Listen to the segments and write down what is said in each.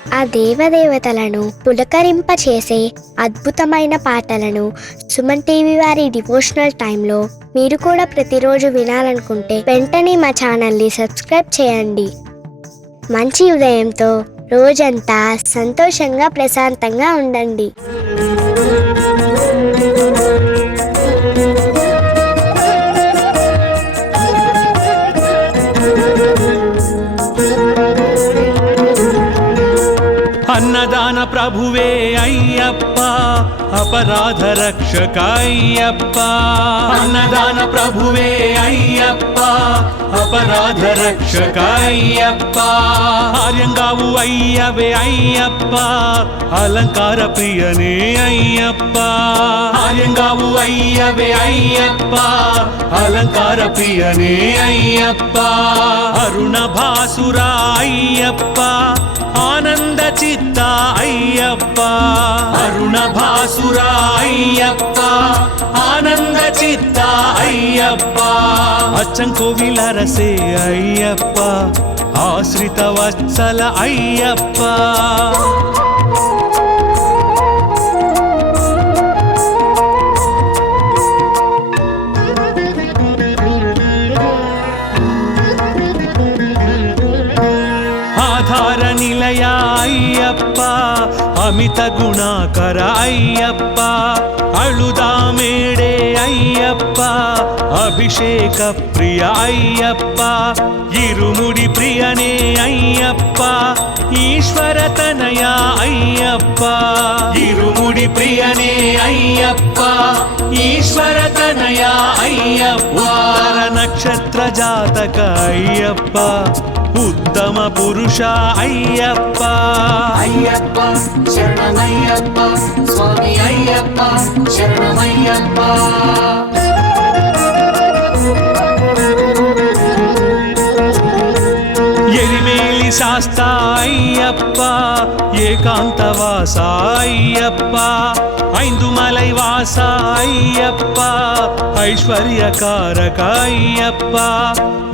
ఆ దేవదేవతలను పులకరింపచేసే అద్భుతమైన పాటలను సుమన్ టీవీ వారి డివోషనల్ టైంలో మీరు కూడా ప్రతిరోజు వినాలనుకుంటే వెంటనే మా ఛానల్ని సబ్స్క్రైబ్ చేయండి. మంచి ఉదయంతో రోజంతా సంతోషంగా ప్రశాంతంగా ఉండండి. అన్నదాన ప్రభువే అయ్యప్ప, అపరాధ రక్షక అయ్యప్ప. అన్నదాన ప్రభువే అయ్యప్ప, అపరాధ రక్షక అయ్యప్ప. ఆర్యంగావు అయ్యవే అయ్యప్ప, అలంకార ప్రియనే అయ్యప్ప. ఆర్యంగావు అయ్యవే అయ్యప్ప, అలంకార ప్రియనే అయ్యప్ప. అరుణ భాసురా అయ్యప్ప, ఆనంద చిత్త అయ్యప్ప. అరుణ భాసురా అయ్యప్ప, ఆనంద చిత్త అయ్యప్ప. అచ్చంకోవిలరసే అయ్యప్ప, ఆశ్రిత వత్సల అయ్యప్ప. ఆధార నిలయ అయ్యప్ప, అమిత గుణాకర అయ్యప్ప. అళుదామేడే అయ్యప్ప, అభిషేక ప్రియ అయ్యప్ప. ఇరుముడి ప్రియనే అయ్యప్ప, ఈశ్వర తనయ అయ్యప్ప. ఇరుముడి ప్రియనే అయ్యప్ప, ఈశ్వర తనయ అయ్యప్ప. ఉత్తర నక్షత్ర జాతక అయ్యప్ప, ఉత్తమ పురుష అయ్యప్ప. అయ్యప్ప శరణమయ్యప్ప, స్వామి అయ్యప్ప శరణమయ్యప్ప. ఎరిమేలి శాస్త అయ్యప్ప, ఏకాంతవాస అయ్యప్ప. ఐందుమలై వాస అయ్యప్ప, ఐశ్వర్యకారక అయ్యప్ప.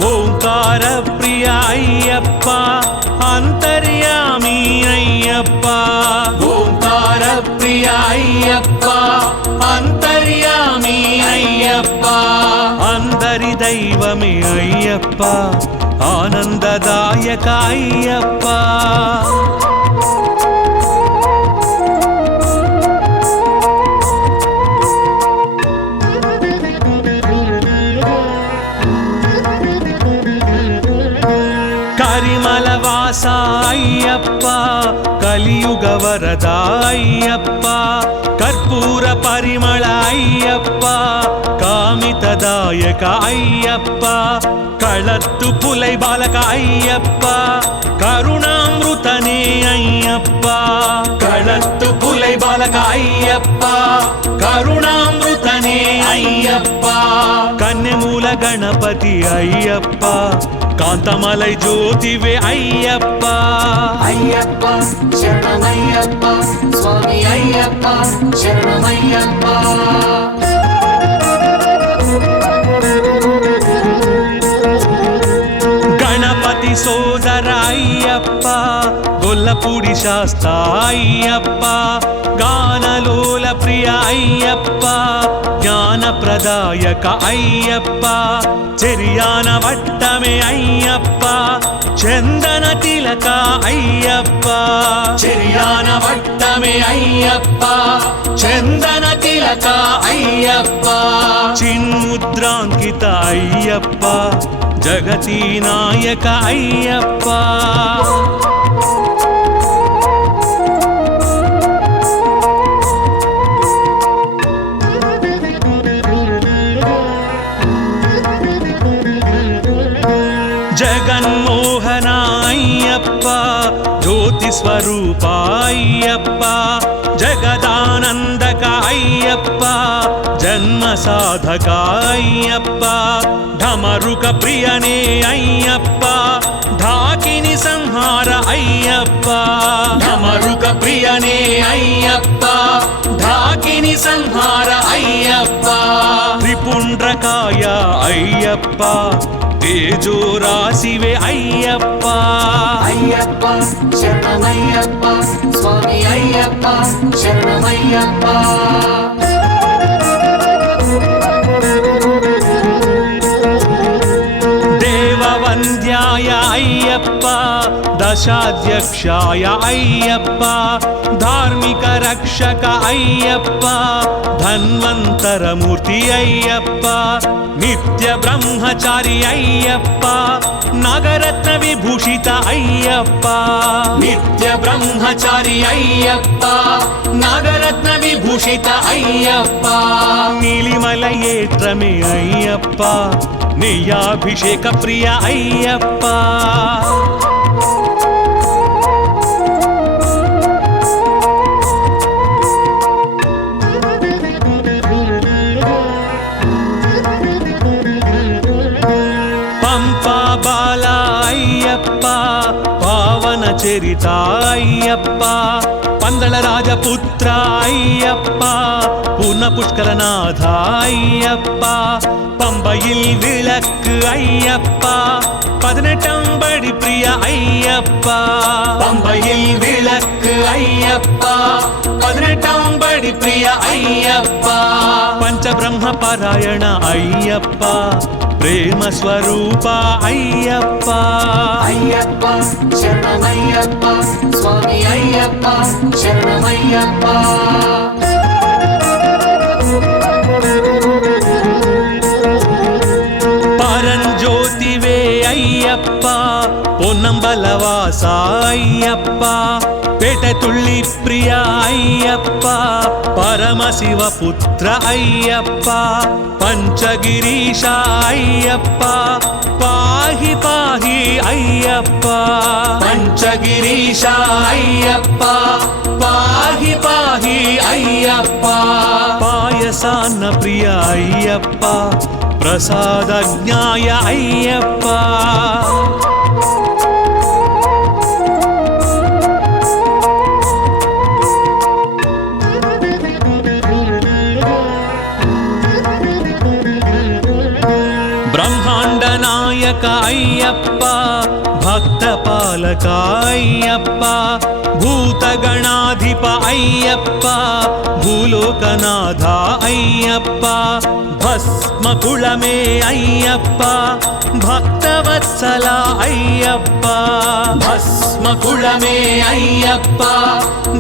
ఓంకార ప్రియ అయ్యప్ప, అంతర్యామి అయ్యప్ప. ఓంకార ప్రియ అయ్యప్ప, అంతర్యామి అయ్యప్ప. అందరి దైవమే అయ్యప్ప, ఆనందదాయక అయ్యప్ప. కరిమల వాస అయ్యప్ప, కలియుగ వరద అయ్యప్ప. కర్పూర పరిమళ అయ్యప్ప, కామితదాయక అయ్యప్ప. కళత్తు పులై బాలక అయ్యప్ప, కరుణామృతనే అయ్యప్ప. కళత్తు పులై బాలక అయ్యప్ప, కరుణామృతనే అయ్యప్ప. కన్యమూల గణపతి అయ్యప్ప, కాంతమలై జ్యోతివే అయ్యప్ప. అయ్యప్ప శరణమయ్యప్ప, స్వామి అయ్యప్ప శరణమయ్యప్ప. గణపతి సోదర అయ్యప్ప, గొల్లపూడి శాస్త అయ్యప్ప. గానలోల ప్రియ అయ్యప్ప, జ్ఞానప్రదాయక అయ్యప్ప. చెరియాన వట్టమే అయ్యప్ప, చందన తిలక అయ్యప్ప. చెరియాన వట్టమే అయ్యప్ప, చందన తిలక అయ్యప్ప. చిన్ముద్రాంకిత అయ్యప్ప, జగతి నాయక అయ్యప్ప. జగన్మోహన అయ్యప్ప, జ్యోతి స్వరూప అయ్యప్ప. జగదానందక అయ్యప్ప, జన్మ సాధక అయ్యప్ప. ఢమరుక ప్రియనే అయ్యప్ప, ఢాకిని సంహార అయ్యప్ప. ఢమరుక ప్రియనే అయ్యప్ప, ఢాకిని సంహార అయ్యప్ప. త్రిపుండ్రకాయ అయ్యప్ప, తేజో రాశివే అయ్యప్ప అయ్యప్ప శరణమయ్యప్ప స్వామి అయ్యప్ప శరణమయ్యప్ప దేవవంద్యాయ అయ్యప్ప దశాధ్యక్షాయ అయ్యప్ప ధార్మిక రక్షక అయ్యప్ప ధన్వంతరమూర్తి అయ్యప్ప నిత్య బ్రహ్మచారి అయ్యప్ప నాగరత్న విభూషిత అయ్యప్ప నిత్య బ్రహ్మచారి అయ్యప్ప నాగరత్న విభూషిత అయ్యప్ప నీలిమల ఏట్రమే అయ్యప్ప నెయ్యాభిషేక ప్రియ అయ్యప్ప పంపా బాల అయ్యప్ప పావన చరిత అయ్యప్ప పందళ రాజపుత్ర అయ్యప్ప పూర్ణ పుష్కరనాథ అయ్యప్ప பம்பையில் விளக்கு ஐயப்பா 18 படி பிரிய ஐயப்பா பம்பையில் விளக்கு ஐயப்பா 18 படி பிரிய ஐயப்பா பஞ்சபிரம்ம பாராயண ஐயப்பா ప్రేమ స్వరూప అయ్యప్ప అయ్యప్ప శరణమయ్యప్ప స్వామి అయ్యప్ప శరణమయ్యప్ప పరంజ్యోతివే అయ్యప్ప పొన్నంబలవాస అయ్యప్ప పేటతుళ్ళి ప్రియ అయ్యప్ప పరమశివ పుత్ర అయ్యప్ప పంచగిరీశ అయ్యప్ప పాహి పాహి అయ్యప్ప పంచగిరీశ అయ్యప్ప పాహి పాహి అయ్యప్ప పాయసాన్న ప్రియ అయ్యప్ప ప్రసాదజ్ఞాయ అయ్యప్ప బ్రహ్మాండ నాయక అయ్యప్ప భక్త పాలక అయ్యప్ప భూతగణాధిప అయ్యప్ప భూలోకనాథ అయ్యప్ప భస్మకుళమే అయ్యప్ప భక్తవత్సల అయ్యప్ప భస్మకుళమే అయ్యప్ప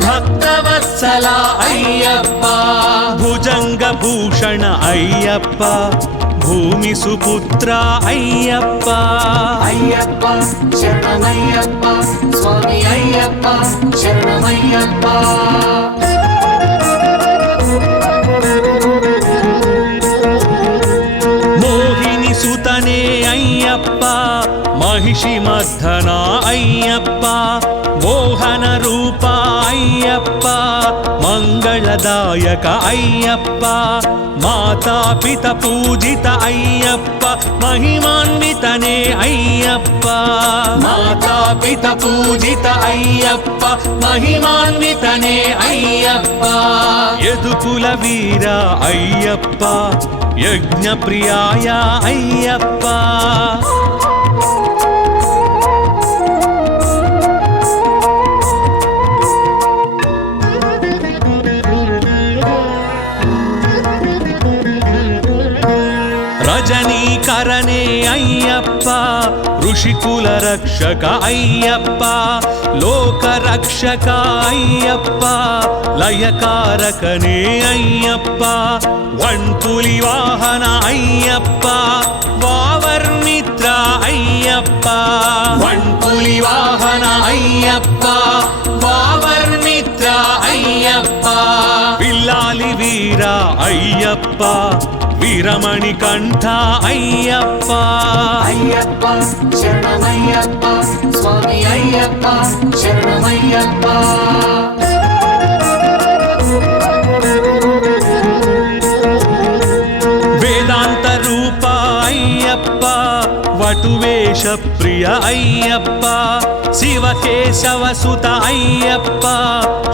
భక్తవత్సల అయ్యప్ప భుజంగ భూషణ అయ్యప్ప భూమి సుపుత్ర అయ్యప్ప అయ్యప్ప శరణమయ్యప్ప స్వామి అయ్యప్ప శరణమయ్యప్ప మోహిని సుతనే అయ్యప్ప మహిషి మర్ధన అయ్యప్ప మోహన రూప అయ్యప్ప మంగళదాయక అయ్యప్ప మాతాపిత పూజిత అయ్యప్ప మహిమాన్వితనే అయ్యప్ప మాతాపిత పూజిత అయ్యప్ప మహిమాన్వితనే అయ్యప్ప యదుకుల వీర అయ్యప్ప యజ్ఞ ప్రియాయ అయ్యప్ప రజనీకరణే అయ్యప్ప ఋషికుల రక్షక అయ్యప్ప లోక రక్షక అయ్యప్ప లయకారకనే అయ్యప్ప వన్పులి వాహన అయ్యప్ప వావర్మిత్ర అయ్యప్ప వన్పులి వాహన అయ్యప్ప వావర్మిత్ర అయ్యప్ప పిల్లాలి వీర అయ్యప్ప వీరమణి కంఠ అయ్యప్ప అయ్యప్ప శరణమయ్యప్ప స్వామి అయ్యప్ప శరణమయ్యప్ప వేదాంత రూప అయ్యప్ప వటువేష ప్రియ అయ్యప్ప శివకేశవ సుత అయ్యప్ప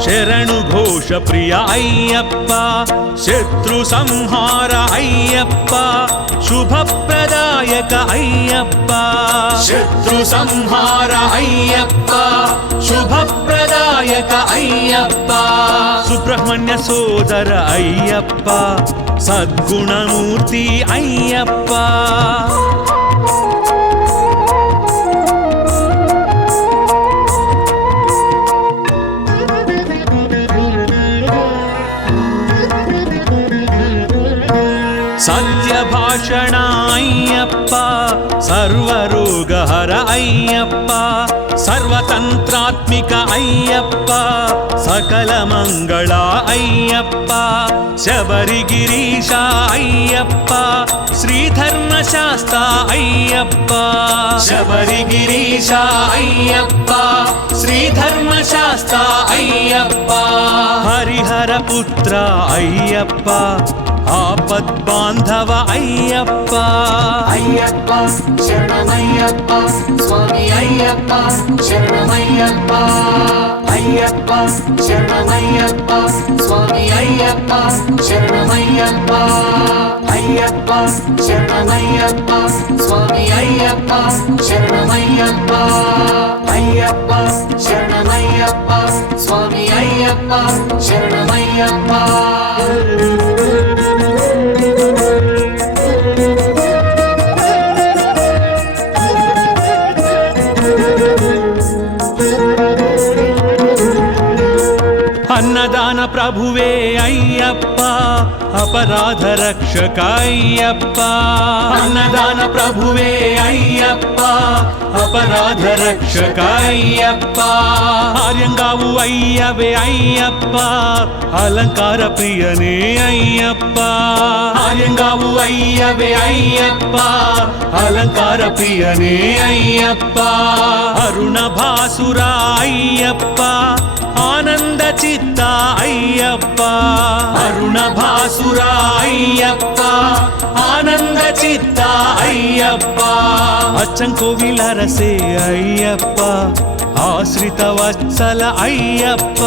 శరణు ఘోష ప్రియ అయ్యప్ప శత్రు సంహార అయ్యప్ప శుభప్రదాయక అయ్యప్ప శత్రు సంహార అయ్యప్ప శుభప్రదాయక అయ్యప్ప సుబ్రహ్మణ్య సోదర అయ్యప్ప సద్గుణమూర్తి అయ్యప్ప సత్యభాషణ అయ్యప్ప సర్వరోగహర అయ్యప్ప సర్వతంత్రాత్మిక అయ్యప్ప సకల మంగళ అయ్యప్ప శబరిగిరీశ అయ్యప్ప శ్రీధర్మశాస్త్ర అయ్యప్ప శబరిగిరీశ అయ్యప్ప శ్రీధర్మశాస్త్ర అయ్యప్ప హరిహర పుత్ర అయ్యప్ప ఆపద్బాంధవ అయ్యప్ప అయ్యప్ప శరణమయ్యప్ప స్వామి అయ్యప్ప శరణమయ్యప్ప అయ్యప్ప శరణమయ్యప్ప స్వామి అయ్యప్ప శరణమయ్యప్ప అయ్యప్ప శరణమయ్యప్ప స్వామి అయ్యప్ప శరణమయ్యప్ప అయ్యప్ప శరణమయ్యప్ప స్వామి అయ్యప్ప శరణమయ్యప్ప అన్నదాన ప్రభువే అయ్యప్ప అపరాధ రక్షక అయ్యప్ప అన్నదాన ప్రభువే అయ్యప్ప అపరాధ రక్షక అయ్యప్ప ఆర్యంగావు అయ్యవే అయ్యప్ప అలంకార ప్రియనే అయ్యప్ప ఆర్యంగావు అయ్యవే అయ్యప్ప అలంకార ప్రియనే అయ్యప్ప అరుణ భాసుర అయ్యప్ప ఆనంద చిత్త అయ్యప్ప అరుణ భాసుర అయ్యప్ప ఆనంద చిత్త అయ్యప్ప అచ్చంకోవిలరసే అయ్యప్ప ఆశ్రిత వత్సల అయ్యప్ప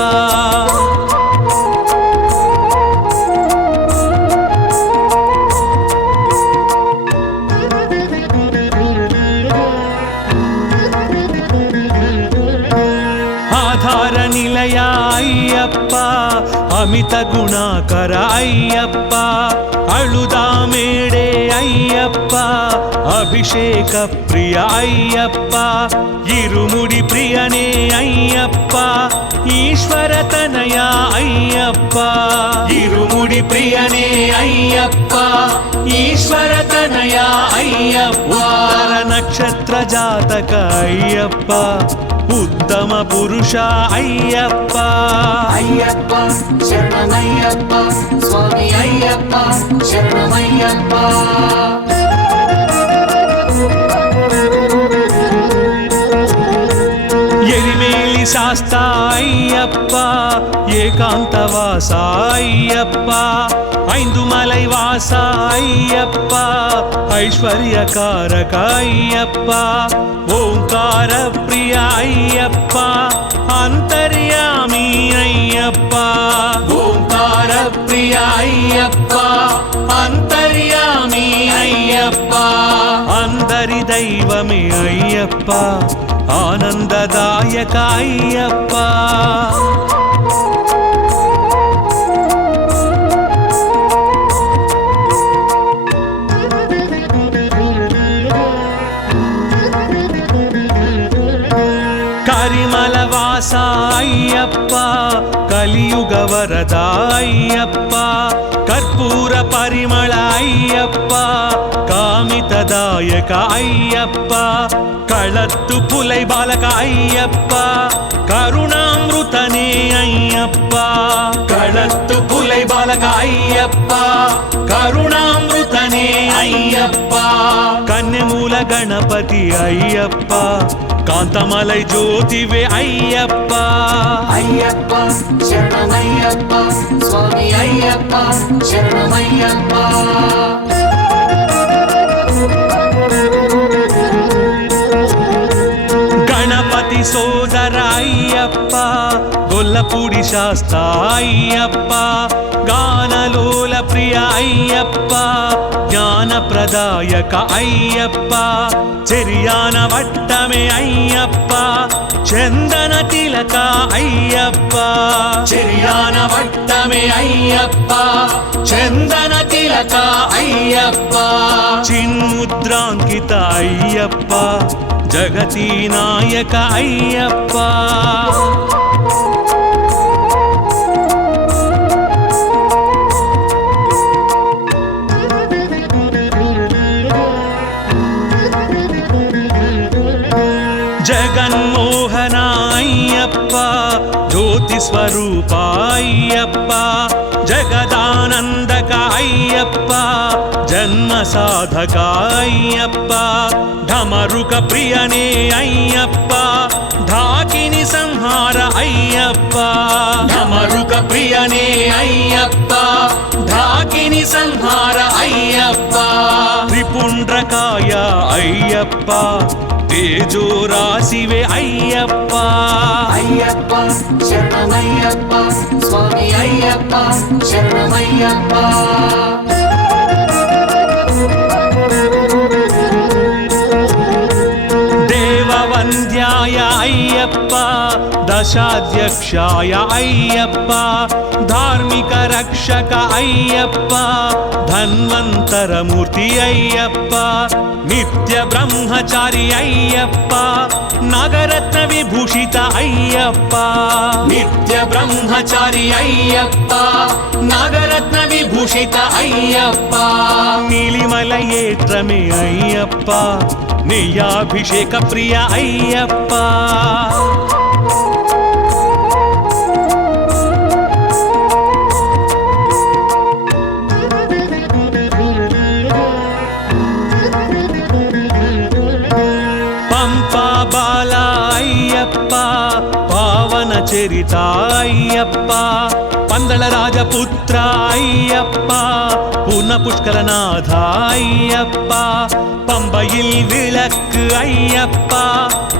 ఆధార నిలయ అయ్యప్ప అమిత గుణాకర అయ్యప్ప అళుదామేడే అయ్యప్ప అభిషేక ప్రియ అయ్యప్ప ఇరుముడి ప్రియనే అయ్యప్ప ఈశ్వర తనయ అయ్యప్ప ఇరుముడి ప్రియనే అయ్యప్ప ఈశ్వర తనయ అయ్యప్ప నక్షత్ర జాతక అయ్యప్ప ఉత్తమ పురుష అయ్యప్ప అయ్యప్ప శరణమయ్యప్ప స్వామి అయ్యప్ప శరణమయ్యప్ప ఎరిమేలి శాస్త అయ్యప్ప ఏకాంతవాస అయ్యప్ప ఐందుమలై వాస అయ్యప్ప ఐశ్వర్యకారక అయ్యప్ప ఓంకార ప్రియ అయ్యప్ప అంతర్యామి అయ్యప్ప ఓంకార ప్రియ అయ్యప్ప అంతర్యామి అయ్యప్ప అందరి దైవమే అయ్యప్ప ఆనందదాయక అయ్యప్ప కరిమల వాస అయ్యప్ప కలియుగ వరద అయ్యప్ప కర్పూర పరిమళ అయ్యప్ప కామితదాయక అయ్యప్ప కళత్తు పులై బాలక అయ్యప్ప కరుణామృతనే అయ్యప్ప కళత్తు పులై బాలక అయ్యప్ప కరుణామృతనే అయ్యప్ప కన్యమూల గణపతి అయ్యప్ప కాంతమలై జ్యోతివే అయ్యప్ప అయ్యప్ప శరణమయ్యప్ప స్వామి అయ్యప్ప శరణమయ్యప్ప గణపతి సో దసర అయ్యప్ప గొల్లపూడి శాస్త అయ్యప్ప గానలోల ప్రియ అయ్యప్ప జ్ఞానప్రదాయక అయ్యప్ప చెరియాన వట్టమే అయ్యప్ప చందన తిలక అయ్యప్ప చెరియాన వట్టమే అయ్యప్ప చందన తిలక అయ్యప్ప చిన్ముద్రాంకిత అయ్యప్ప జగతి నాయక అయ్యప్ప జగన్మోహన అయ్యప్ప జ్యోతి స్వరూప అయ్యప్ప జగదానందక అయ్యప్ప జన్మ సాధక అయ్యప్ప ఢమరుక ప్రియనే అయ్యప్ప ఢాకిని సంహార అయ్యప్ప ఢమరుక ప్రియనే అయ్యప్ప ఢాకిని సంహార అయ్యప్ప త్రిపుండ్రకాయ అయ్యప్ప తేజో రాశివే అయ్యప్ప అయ్యప్ప శరణమయ్యప్ప స్వామి అయ్యప్ప శరణమయ్యప్ప దేవవంద్యాయ అయ్యప్ప దశాధ్యక్షాయ అయ్యప్ప ధార్మిక రక్షక అయ్యప్ప ధన్వంతరమూర్తి అయ్యప్ప నిత్య బ్రహ్మచారి అయ్యప్ప నాగరత్న విభూషిత అయ్యప్ప నిత్య బ్రహ్మచారి అయ్యప్ప నాగరత్న విభూషిత అయ్యప్ప నీలిమల ఏత్రమే అయ్యప్ప నెయ్యాభిషేక ప్రియ అయ్యప్ప పంపా బాల అయ్యప్ప పావన చరిత అయ్యప్ప పందళ రాజపుత్ర అయ్యప్ప పూర్ణ పుష్కరనాథ అయ్యప్ప பம்பையில் விளக்கு ஐயப்பா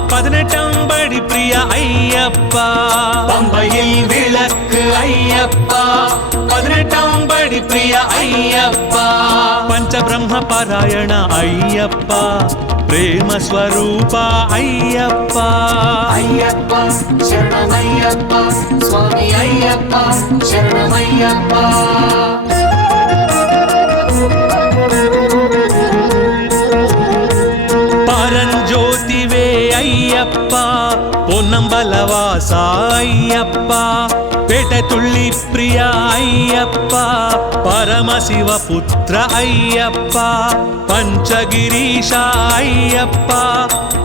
18 படி பிரிய ஐயப்பா பம்பையில் விளக்கு ஐயப்பா 18 படி பிரிய ஐயப்பா பஞ்சபிரம்ம பாராயண ஐயப்பா ప్రేమ స్వరూప అయ్యప్ప అయ్యప్ప శరణమయ్యప్ప స్వామి అయ్యప్ప శరణమయ్యప్ప పరంజ్యోతివే అయ్యప్ప పొన్నంబలవాస అయ్యప్ప పేటతుళ్ళి ప్రియ అయ్యప్ప పరమశివ పుత్ర అయ్యప్ప పంచగిరీశ అయ్యప్ప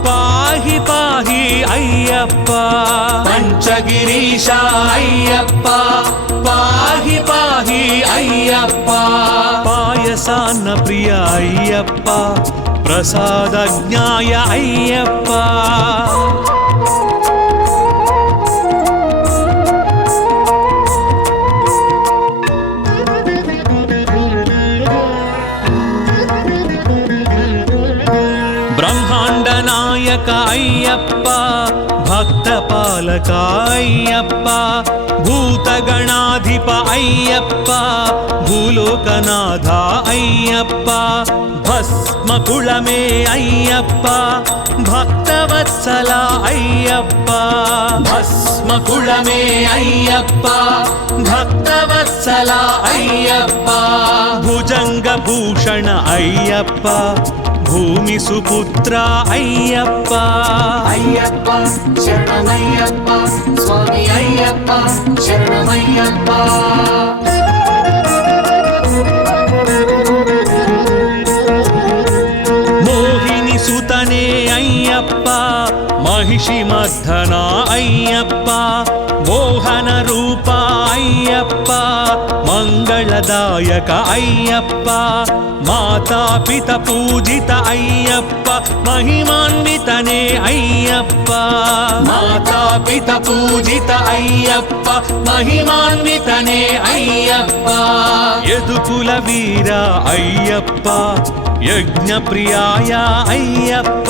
పాహి పాహి అయ్యప్ప పంచగిరీశ అయ్యప్ప పాహి పాహి అయ్యప్ప పాయసాన్న ప్రియ అయ్యప్ప ప్రసాదజ్ఞాయ అయ్యప్ప బ్రహ్మాండ నాయక అయ్యప్ప భక్త పాలక అయ్యప్ప భూతగణాధిప అయ్యప్ప భూలోకనాథ అయ్యప్ప భస్మకుళమే అయ్యప్ప భక్తవత్సల అయ్యప్ప భస్మకుళమే అయ్యప్ప భక్తవత్సల అయ్యప్ప భుజంగ భూషణ అయ్యప్ప భూమి సుపుత్ర అయ్యప్ప అయ్యప్ప శరణమయ్యప్ప స్వామి అయ్యప్ప శరణమయ్యప్ప మోహిని సుతనే అయ్యప్ప మహిషి మర్ధన అయ్యప్ప మోహన రూప అయ్యప్ప మంగళదాయక అయ్యప్ప మాతాపిత పూజిత అయ్యప్ప మహిమాన్వితనే అయ్యప్ప మాతాపిత పూజిత అయ్యప్ప మహిమాన్వితనే అయ్యప్ప యదుకుల వీర అయ్యప్ప యజ్ఞ ప్రియాయ అయ్యప్ప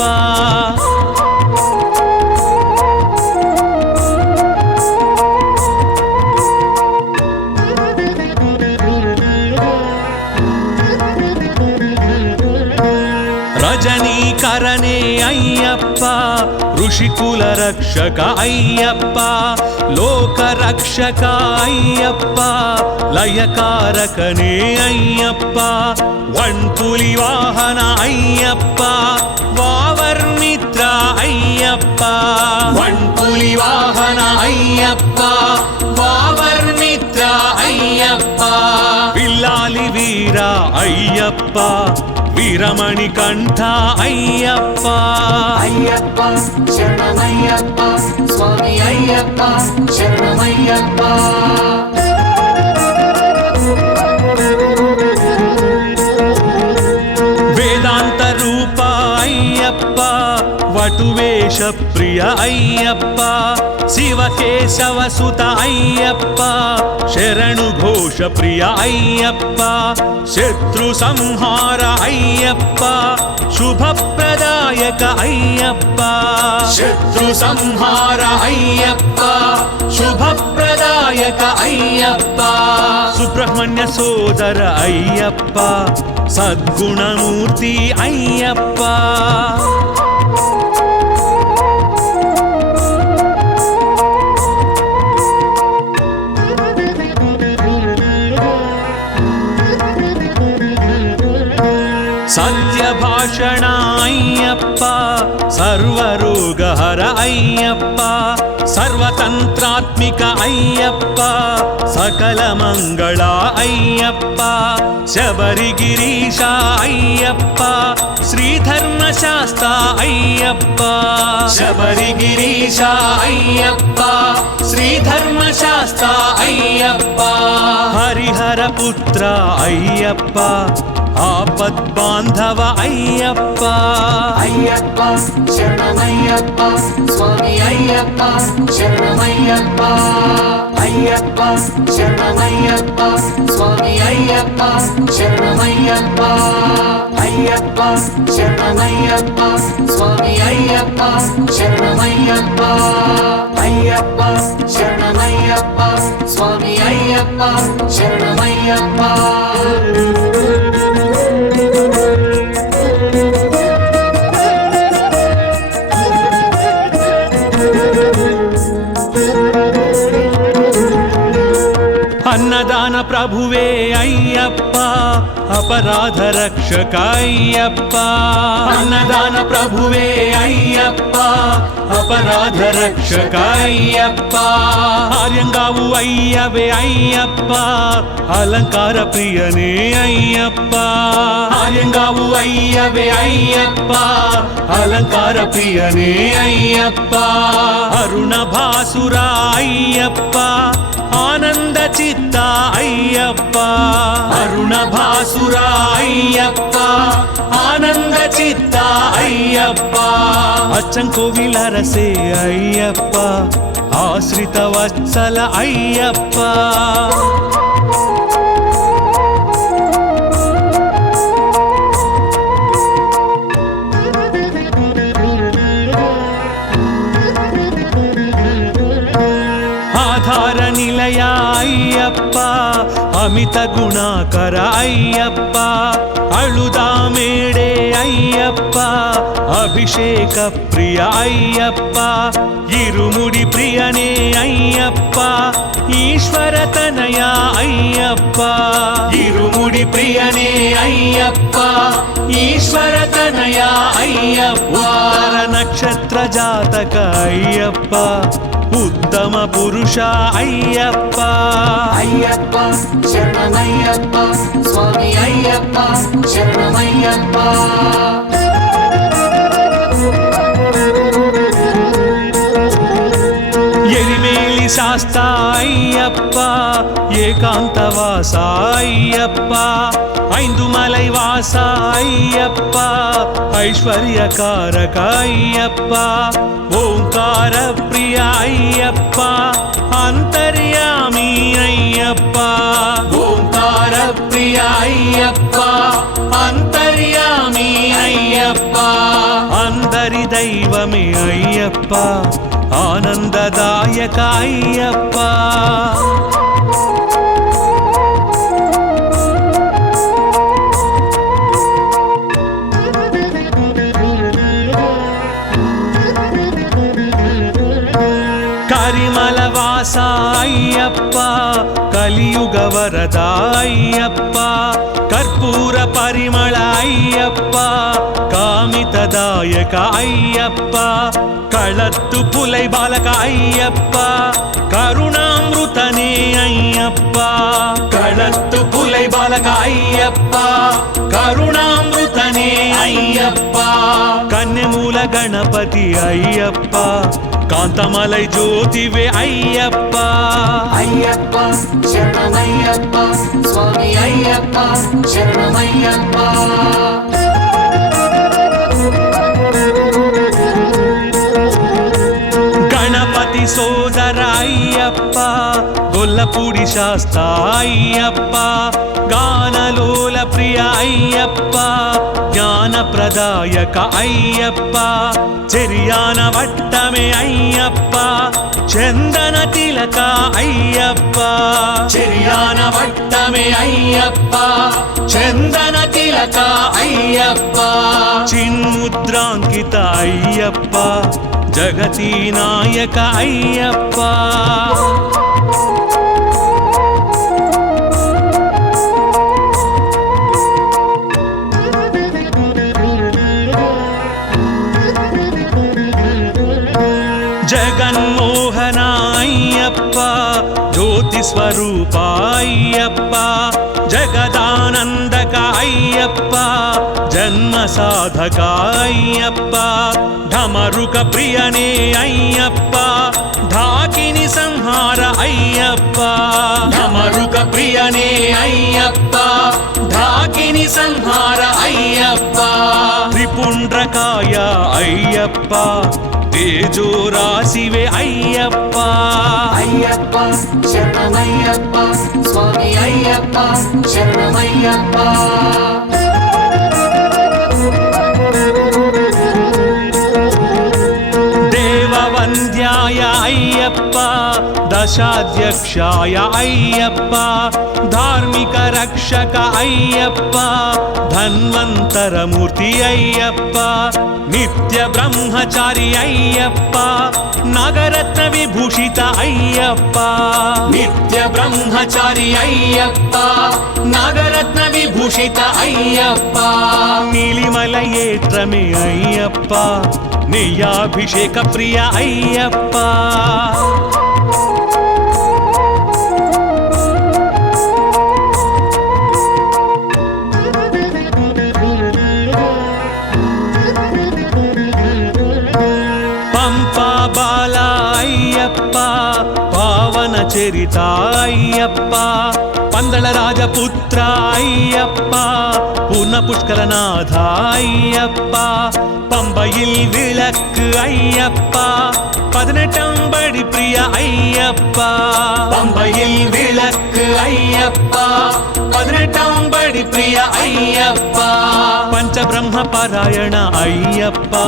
ఋషికుల రక్షక అయ్యప్ప లోక రక్షక అయ్యప్ప లయకారకనే అయ్యప్ప వన్పులి వాహన అయ్యప్ప వావర్మిత్ర అయ్యప్ప వన్పులి వాహన అయ్యప్ప వావర్మిత్ర అయ్యప్ప విల్లాలి వీర అయ్యప్ప వీరమణి కంఠ అయ్యప్ప అయ్యప్ప శరణమయ్యప్ప స్వామి అయ్యప్ప శరణమయ్యప్ప వేదాంత రూప అయ్యప్ప వటువేష ప్రియ అయ్యప్ప శివకేశవ సుత అయ్యప్ప శరణు ఘోష ప్రియ అయ్యప్ప శత్రు సంహార అయ్యప్ప శుభప్రదాయక అయ్యప్ప శత్రు సంహార అయ్యప్ప శుభప్రదాయక అయ్యప్ప సుబ్రహ్మణ్య సోదర అయ్యప్ప సద్గుణమూర్తి అయ్యప్ప సత్యభాషణ అయ్యప్ప సర్వరోగహర అయ్యప్ప సర్వతంత్రాత్మిక అయ్యప్ప సకల మంగళ అయ్యప్ప శబరిగిరీశ అయ్యప్ప శ్రీధర్మశాస్త్ర అయ్యప్ప శబరిగిరీశ అయ్యప్ప శ్రీధర్మశాస్త్ర అయ్యప్ప హరిహర పుత్ర అయ్యప్ప ఆపద్బాంధవ అయ్యప్ప అయ్యప్ప శరణమయ్యప్ప స్వామి అయ్యప్ప శరణమయ్యప్ప అయ్యప్ప శరణమయ్యప్ప స్వామి అయ్యప్ప శరణమయ్యప్ప అయ్యప్ప శరణమయ్యప్ప స్వామి అయ్యప్ప శరణమయ్యప్ప అయ్యప్ప శరణమయ్యప్ప స్వామి అయ్యప్ప శరణమయ్యప్ప అన్నదాన ప్రభువే అయ్యప్ప అపరాధ రక్షక అయ్యప్ప అన్నదాన ప్రభువే అయ్యప్ప అపరాధ రక్షక అయ్యప్ప ఆర్యంగావు అయ్యవే అయ్యప్ప అలంకార ప్రియనే అయ్యప్ప ఆర్యంగావు అయ్యవే అయ్యప్ప అలంకార ప్రియనే అయ్యప్ప అరుణ భాసుర అయ్యప్ప ఆనంద చిత్త అయ్యప్ప అరుణ భాసుర అయ్యప్ప ఆనంద చిత్త అయ్యప్ప అచ్చంకోవిలరసే అయ్యప్ప ఆశ్రిత వత్సల అయ్యప్ప ఆధార నిలయ అయ్యప్ప అమిత గుణాకర అయ్యప్ప అళుదామేడే అయ్యప్ప అభిషేక ప్రియ అయ్యప్ప ఇరుముడి ప్రియనే అయ్యప్ప ఈశ్వర తనయ అయ్యప్ప ఇరుముడి ప్రియనే అయ్యప్ప ఈశ్వర తనయ అయ్యప్ప నక్షత్ర జాతక అయ్యప్ప ఉత్తమ పురుష అయ్యప్ప అయ్యప్ప శరణమయ్యప్ప స్వామి అయ్యప్ప శరణమయ్యప్ప ఎరిమేలి శాస్త అయ్యప్ప ఏకాంతవాస అయ్యప్ప ఐందుమలై వాస అయ్యప్ప ఐశ్వర్యకారక అయ్యప్ప ఓంకార ప్రియ అయ్యప్ప అంతర్యామి అయ్యప్ప ఓంకార ప్రియ అయ్యప్ప అంతర్యామి అయ్యప్ప అందరి దైవమే అయ్యప్ప ఆనందదాయక అయ్యప్ప కరిమల వాస అయ్యప్ప కలియుగ వరద అయ్యప్ప కర్పూర పరిమళ అయ్యప్ప కామితదాయక అయ్యప్ప కళత్తు పులై బాలక అయ్యప్ప కరుణామృతనే అయ్యప్ప కళత్తు పులై బాలక అయ్యప్ప కరుణామృతనే అయ్యప్ప కన్యమూల గణపతి అయ్యప్ప కాంతమలై జ్యోతివే అయ్యప్ప అయ్యప్ప శరణమయ్యప్ప స్వామి అయ్యప్ప శరణమయ్యప్ప గణపతి సోదర అయ్యప్ప గొల్లపూడి శాస్త అయ్యప్ప గానలోల ప్రియ అయ్యప్ప జ్ఞానప్రదాయక అయ్యప్ప చెరియాన వట్టమే అయ్యప్ప చందన తిలక అయ్యప్ప చెరియాన వట్టమే అయ్యప్ప చందన తిలక అయ్యప్ప చిన్ముద్రాంకిత అయ్యప్ప జగతి నాయక అయ్యప్ప జగన్మోహన అయ్యప్ప జ్యోతి స్వరూప అయ్యప్ప జగదానందక అయ్యప్ప జన్మ సాధక అయ్యప్ప ఢమరుక ప్రియనే అయ్యప్ప ఢాకిని సంహార అయ్యప్ప ఢమరుక ప్రియనే అయ్యప్ప ఢాకిని సంహార అయ్యప్ప త్రిపుండ్రకాయ అయ్యప్ప తేజో రాశివే అయ్యప్ప అయ్యప్ప శరణమయ్యప్ప స్వామి అయ్యప్ప శరణమయ్యప్ప దేవవంద్యాయ అయ్యప్ప దశాధ్యక్షాయ అయ్యప్ప ధార్మిక రక్షక అయ్యప్ప ధన్వంతరమూర్తి అయ్యప్ప నిత్య బ్రహ్మచారి అయ్యప్ప నగరత్న విభూషిత అయ్యప్ప నిత్య బ్రహ్మచారి అయ్యప్ప నగరత్న విభూషిత అయ్యప్ప నీలిమల ఏత్రమే అయ్యప్ప నియాభిషేక ప్రియ అయ్యప్ప పంపా బాల అయ్యప్ప పావన చరిత అయ్యప్ప పందళ రాజపుత్ర అయ్యప్ప పూర్ణ పుష్కలనాథ అయ్యప్ప பம்பையில் விளக்கு ஐயப்பா 18 படி பிரிய ஐயப்பா பம்பையில் விளக்கு ஐயப்பா 18 படி பிரிய ஐயப்பா பஞ்சபிரம்ம பாராயண ஐயப்பா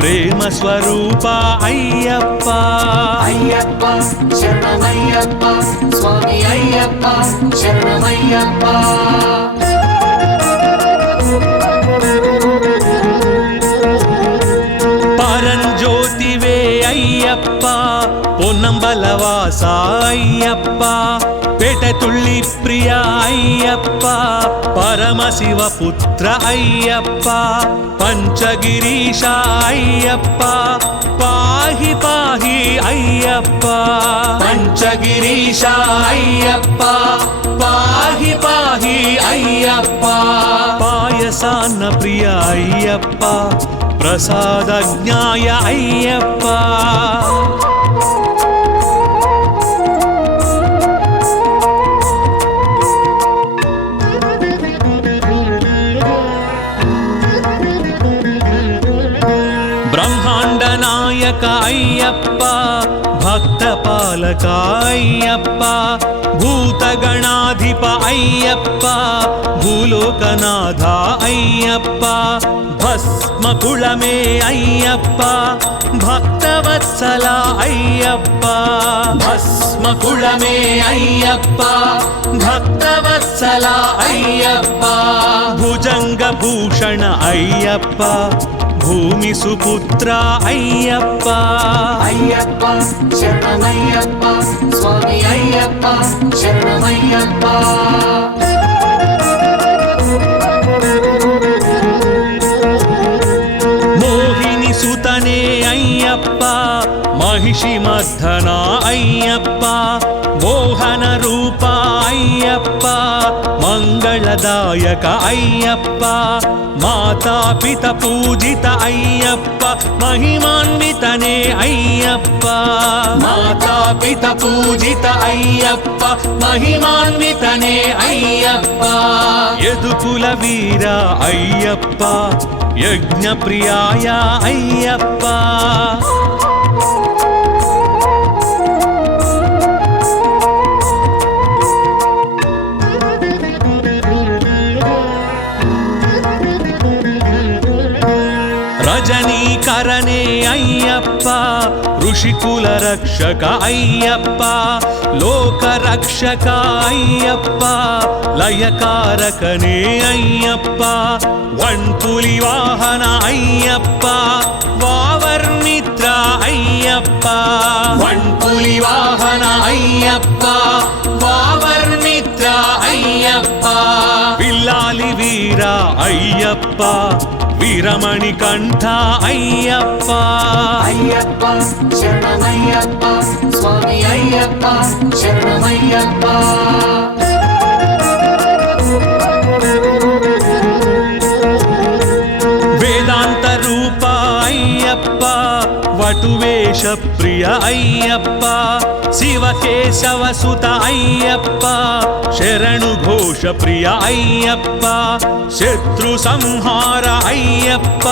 ప్రేమ స్వరూప అయ్యప్ప అయ్యప్ప శరణమయ్యప్ప స్వామి అయ్యప్ప శరణమయ్యప్ప పరంజ్యోతివే అయ్యప్ప పొన్నంబలవాస అయ్యప్ప పేటతుళ్ళి ప్రియ అయ్యప్ప పరమశివ పుత్ర అయ్యప్ప పంచగిరీశ అయ్యప్ప పాహి పాహి అయ్యప్ప పంచగిరీశ అయ్యప్ప పాహి పాహి అయ్యప్ప పాయసాన్న ప్రియ అయ్యప్ప ప్రసాదజ్ఞాయ అయ్యప్ప బ్రహ్మాండ నాయక అయ్యప్ప భక్త పాలక అయ్యప్ప భూతగణాధిప అయ్యప్ప భూలోకనాథ అయ్యప్ప భస్మకుళమే అయ్యప్ప భక్తవత్సల అయ్యప్ప భస్మకుళమే అయ్యప్ప భక్తవత్సల అయ్యప్ప భుజంగ భూషణ అయ్యప్ప భూమి సుపుత్ర అయ్యప్ప అయ్యప్ప శరణమయ్యప్ప స్వామి అయ్యప్ప శరణమయ్యప్ప మోహిని సుతనే అయ్యప్ప మహిషి మర్దన అయ్యప్ప మోహన రూప అయ్యప్ప మంగళదాయక అయ్యప్ప మాతాపిత పూజిత అయ్యప్ప మహిమాన్వితనే అయ్యప్ప మాతాపిత పూజిత అయ్యప్ప మహిమాన్వితనే అయ్యప్ప యదుకుల వీర అయ్యప్ప యజ్ఞప్రియాయ అయ్యప్ప రజనీకరణే అయ్యప్ప ఋషికుల రక్షక అయ్యప్ప లోక రక్షక అయ్యప్ప లయకారకనే అయ్యప్ప వన్పులి వాహన అయ్యప్ప వావర్మిత్ర అయ్యప్ప వన్పులి వాహన అయ్యప్ప వావర్మిత్ర అయ్యప్ప విల్లాలి వీర అయ్యప్ప వీరమణి కంఠ అయ్యప్ప అయ్యప్ప శరణమయ్యప్ప స్వామి అయ్యప్ప శరణమయ్యప్ప వేదాంత రూప అయ్యప్ప వటువేష ప్రియ అయ్యప్ప శివకేశవ సుత అయ్యప్ప శరణు ఘోష ప్రియ అయ్యప్ప శత్రు సంహార అయ్యప్ప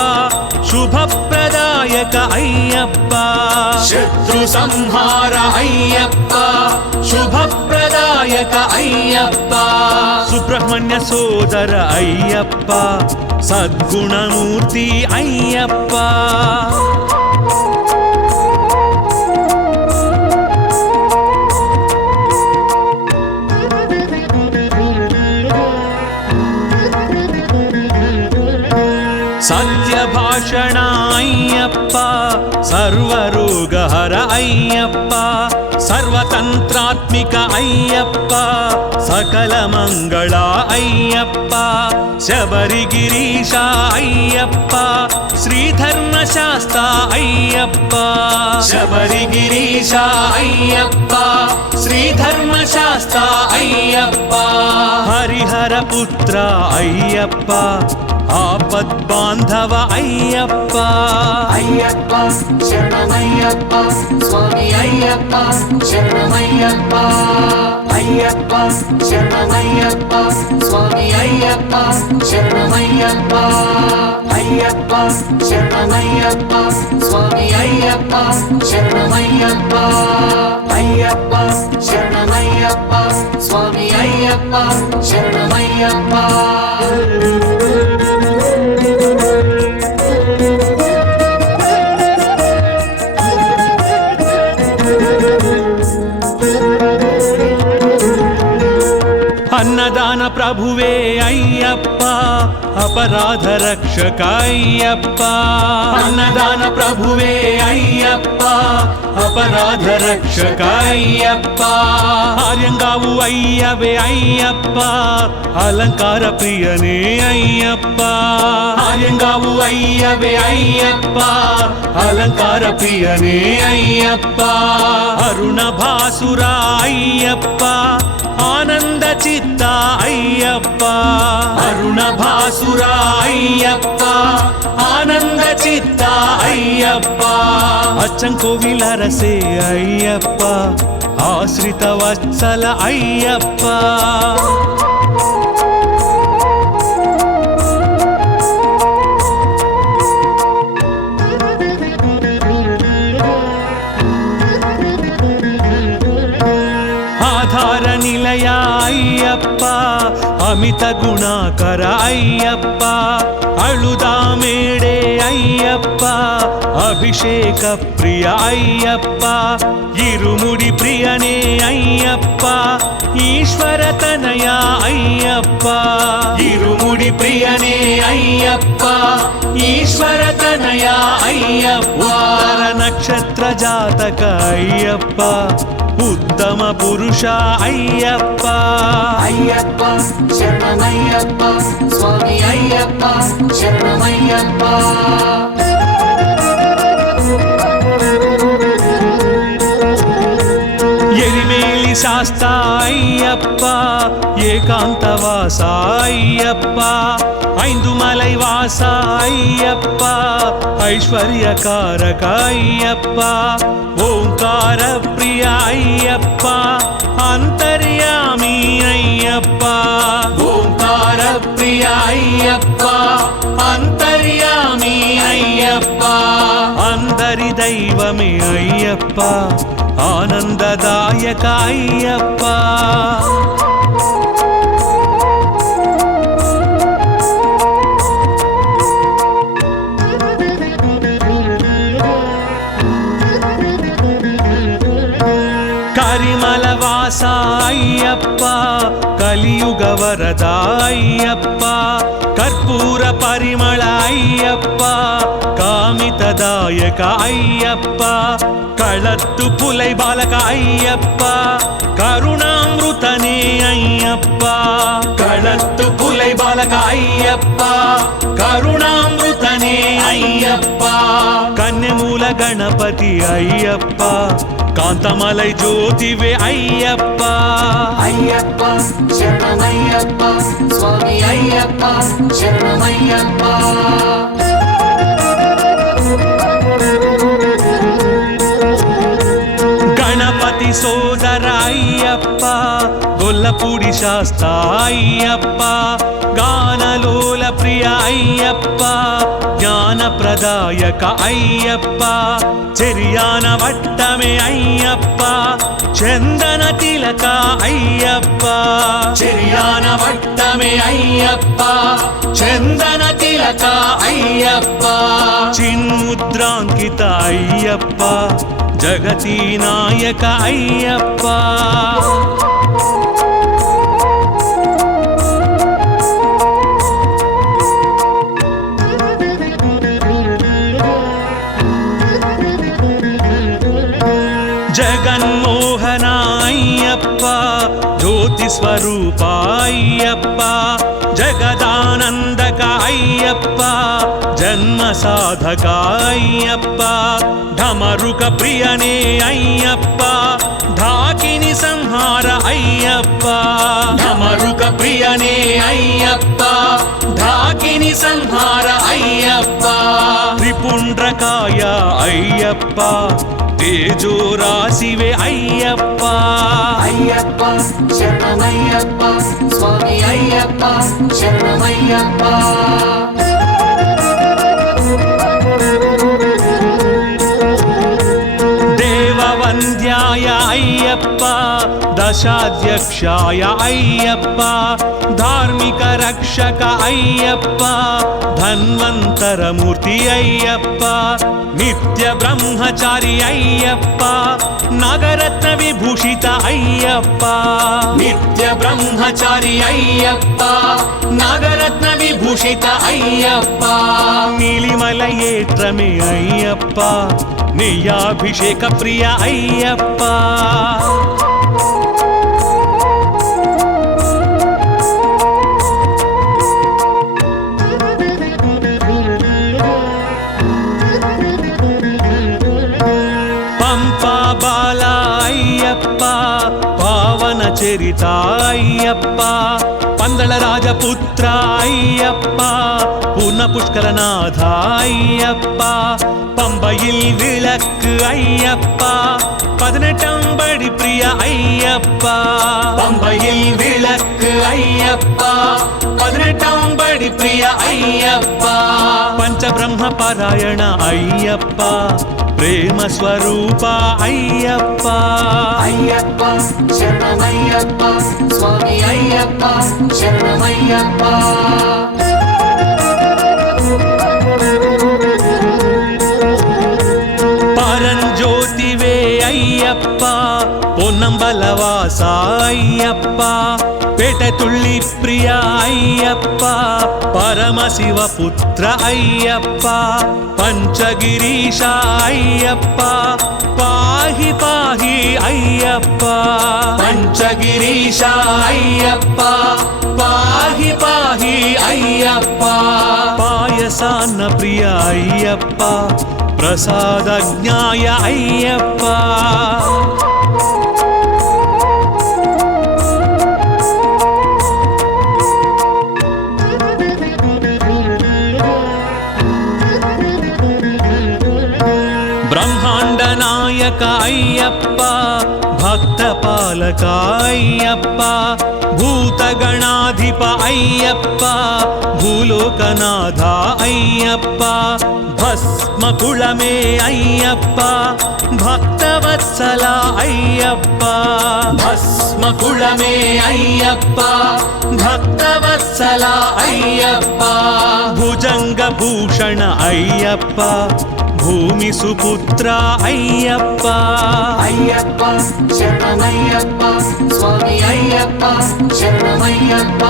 శుభప్రదాయక అయ్యప్ప శత్రు సంహార అయ్యప్ప శుభప్రదాయక అయ్యప్ప సుబ్రహ్మణ్య సోదర అయ్యప్ప సద్గుణమూర్తి అయ్యప్ప సత్యభాషణ అయ్యప్ప సర్వరోగహర అయ్యప్ప సర్వతంత్రాత్మిక అయ్యప్ప సకల మంగళ అయ్యప్ప శబరిగిరీశ అయ్యప్ప శ్రీధర్మశాస్త్ర అయ్యప్ప శబరిగిరీశ అయ్యప్ప శ్రీధర్మశాస్త్ర అయ్యప్ప హరిహర పుత్ర అయ్యప్ప ఆపద్బాంధవ అయ్యప్ప అయ్యప్ప శరణమయ్యప్ప స్వామి అయ్యప్ప శరణమయ్యప్ప అయ్యప్ప శరణమయ్యప్ప స్వామి అయ్యప్ప శరణమయ్యప్ప అయ్యప్ప శరణమయ్యప్ప స్వామి అయ్యప్ప శరణమయ్యప్ప అయ్యప్ప శరణమయ్యప్ప స్వామి అయ్యప్ప శరణమయ్యప్ప అన్నదాన ప్రభువే అయ్యప్ప అపరాధ రక్షక అయ్యప్ప అన్నదాన ప్రభువే అయ్యప్ప అపరాధ రక్షక అయ్యప్ప ఆర్యంగావు అయ్యవే అయ్యప్ప అలంకార ప్రియనే అయ్యప్ప ఆర్యంగావు అయ్యవే అయ్యప్ప అలంకార ప్రియనే అయ్యప్ప అరుణ భాసుర అయ్యప్ప ఆనంద చిత్త అయ్యప్ప అరుణ భాసుర అయ్యప్ప ఆనంద చిత్త అయ్యప్ప అచ్చంకోవిల రసే అయ్యప్ప ఆశ్రిత వత్సల అయ్యప్ప ఆధార నిలయ అయ్యప్ప అమిత గుణాకర అయ్యప్ప అళుదామేడే అయ్యప్ప అభిషేక ప్రియ అయ్యప్ప ఇరుముడి ప్రియనే అయ్యప్ప ఈశ్వర తనయ అయ్యప్ప ఇరుముడి ప్రియనే అయ్యప్ప ఈశ్వర తనయ అయ్యప్ప ఉత్తర నక్షత్ర జాతక అయ్యప్ప ఉత్తమ పురుష అయ్యప్ప అయ్యప్ప శరణమయ్యప్ప స్వామి అయ్యప్ప శరణమయ్యప్ప ఎరిమేలి శాస్త అయ్యప్ప ఏకాంతవాస అయ్యప్ప ఐందుమలై వాస అయ్యప్ప ఐశ్వర్యకారక అయ్యప్ప ఓంకార ప్రియ అయ్యప్ప అంతర్యామి అయ్యప్ప ఓంకార ప్రియ అయ్యప్ప అంతర్యామి అయ్యప్ప అందరి దైవమే అయ్యప్ప ఆనందదాయక అయ్యప్ప కరిమల వాస అయ్యప్ప కలియుగ వరద అయ్యప్ప కర్పూర పరిమళ అయ్యప్ప కామితదాయక అయ్యప్ప కళత్తు పులై బాలక అయ్యప్ప కరుణామృతనే అయ్యప్ప కళత్తు పులై బాలక అయ్యప్ప కరుణామృతనే అయ్యప్ప కన్యమూల గణపతి అయ్యప్ప కాంతమలై జ్యోతివే అయ్యప్ప అయ్యప్ప శరణమయ్యప్ప స్వామి అయ్యప్ప శరణమయ్యప్ప గణపతి సోదర అయ్యప్ప గొల్లపూడి శాస్త అయ్యప్ప గానలోల ప్రియ అయ్యప్ప జ్ఞానప్రదాయక అయ్యప్ప చెరియాన వట్టమే అయ్యప్ప చందన తిలక అయ్యప్ప చెరియాన వట్టమే అయ్యప్ప చందన తిలక అయ్యప్ప చిన్ముద్రాంకిత అయ్యప్ప జగతి నాయక అయ్యప్ప జగన్మోహన అయ్యప్ప జ్యోతి స్వరూప అయ్యప్ప జగదానందక అయ్యప్ప జన్మ సాధక అయ్యప్ప ఢమరుక ప్రియనే అయ్యప్ప ఢాకిని సంహార అయ్యప్ప ఢమరుక ప్రియనే అయ్యప్ప ఢాకిని సంహార అయ్యప్ప త్రిపుండ్రకాయ అయ్యప్ప తేజో రాశివే అయ్యప్ప అయ్యప్ప శరణమయ్యప్ప స్వామి అయ్యప్ప శరణమయ్యప్ప దేవవంద్యాయ అయ్యప్ప దశాధ్యక్షాయ అయ్యప్ప ధార్మిక రక్షక అయ్యప్ప ధన్వంతరమూర్తి అయ్యప్ప నిత్య బ్రహ్మచారి అయ్యప్ప నగరత్న విభూషిత అయ్యప్ప నిత్య బ్రహ్మచారి అయ్యప్ప నాగరత్న విభూషిత అయ్యప్ప నీలిమల ఏట్రమే అయ్యప్ప నెయ్యాభిషేక ప్రియ అయ్యప్ప పంపా బాల అయ్యప్ప పావన చరిత అయ్యప్ప పందళ రాజపుత్ర అయ్యప్ప పూర్ణ పుష్కలనాథ అయ్యప్ప பம்பையில் விளக்கு ஐயப்பா 18 படி பிரிய ஐயப்பா பம்பையில் விளக்கு ஐயப்பா 18 படி பிரிய ஐயப்பா పంచబ్రహ్మ పారాయణ అయ్యప్ప ప్రేమ స్వరూప అయ్యప్ప అయ్యప్ప శరణమయ్యప్ప స్వామి అయ్యప్ప శరణమయ్యప్ప పరంజ్యోతివే అయ్యప్ప పొన్నంబలవాస అయ్యప్ప పెటతుళ్ళి ప్రియ అయ్యప్ప పరమశివపుత్ర అయ్యప్ప పంచగిరీశ అయ్యప్ప పాహి పాహి అయ్యప్ప పంచగిరీశ అయ్యప్ప పాహి పాహి అయ్యప్ప పాయసాన్న ప్రియ అయ్యప్ప ప్రసాదజ్ఞాయ అయ్యప్ప బ్రహ్మాండ నాయక అయ్యప్ప భక్త పాలక అయ్యప్ప భూతగణాధిప అయ్యప్ప భూలోకనాథ అయ్యప్ప భస్మకుళమే అయ్యప్ప భక్తవత్సల అయ్యప్ప భస్మకుళమే అయ్యప్ప భక్తవత్సల అయ్యప్ప భుజంగ భూషణ అయ్యప్ప భూమి సుపుత్ర అయ్యప్ప అయ్యప్ప శరణమయ్యప్ప స్వామి అయ్యప్ప శరణమయ్యప్ప